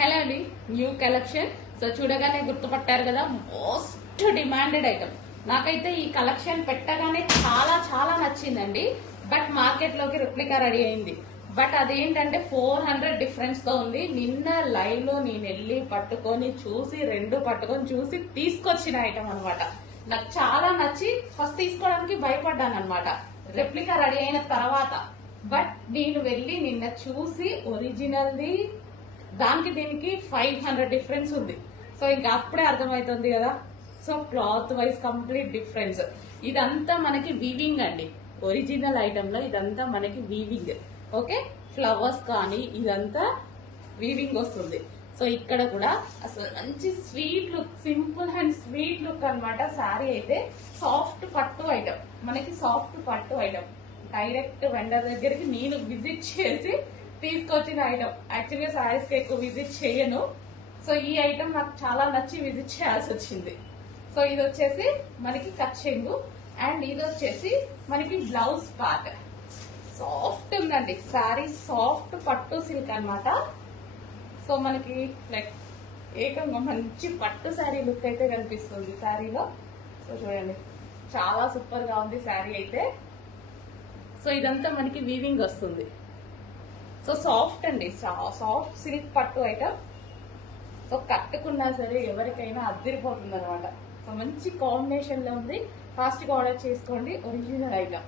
Hello అండి, new collection. So చూడగానే గుర్తుపట్టారు కదా, మోస్ట్ డిమాండెడ్ ఐటమ్. నాకైతే ఈ కలెక్షన్ పెట్టగానే చాలా చాలా నచ్చిందండి. బట్ మార్కెట్ లోకి రిప్లికా రెడీ అయింది. బట్ అదేంటంటే 400 డిఫరెన్స్ తో ఉంది. నిన్న లైవ్ లో నేను వెళ్ళి పట్టుకొని చూసి చూసి తీసుకొచ్చిన ఐటమ్ అనమాట. నాకు చాలా నచ్చి ఫస్ట్ తీసుకోవడానికి భయపడ్డాను అనమాట, రెప్లికా రెడీ అయిన తర్వాత. బట్ నేను వెళ్ళి నిన్న చూసి ఒరిజినల్ది దానికి దీనికి 500 డిఫరెన్స్ ఉంది. సో ఇంకా అప్పుడే అర్థమవుతుంది కదా. So cloth wise complete difference. ఇదంతా మనకి వీవింగ్ అండి. ఒరిజినల్ ఐటమ్ లో ఇదంతా మనకి వీవింగ్. ఓకే, ఫ్లవర్స్ కానీ ఇదంతా వీవింగ్ వస్తుంది. సో ఇక్కడ కూడా అసలు మంచి sweet look, simple and sweet look అన్నమాట. శారీ అయితే సాఫ్ట్ పట్టు ఐటమ్, మనకి సాఫ్ట్ పట్టు ఐటమ్. డైరెక్ట్ వెండర్ దగ్గరికి నేను విజిట్ చేసి తీసుకొచ్చిన ఐటమ్. యాక్చువల్గా శారీస్ కి ఎక్కువ విజిట్ చేయను. సో ఈ ఐటమ్ నాకు చాలా నచ్చి విజిట్ చేయాల్సి వచ్చింది. సో ఇది వచ్చేసి మనకి కచ్చెంగు అండ్ ఇది వచ్చేసి మనకి బ్లౌజ్ పార్ట్. సాఫ్ట్ ఉందండి శారీ, సాఫ్ట్ పట్టు సిల్క్ అన్నమాట. సో మనకి లైక్ ఏకంగా మంచి పట్టు శారీ లుక్ అయితే కనిపిస్తుంది శారీలో. సో చూడండి, చాలా సూపర్ గా ఉంది శారీ అయితే. సో ఇదంతా మనకి వీవింగ్ వస్తుంది. సో సాఫ్ట్ అండి, సాఫ్ట్ సిల్క్ పట్టు ఐటమ్. సో కట్టుకున్నా సరే ఎవరికైనా అద్దరిపోతుంది అనమాట. సో మంచి కాంబినేషన్ లో ఉంది. ఫాస్ట్ గా ఆర్డర్ చేసుకోండి, ఒరిజినల్ ఐటమ్.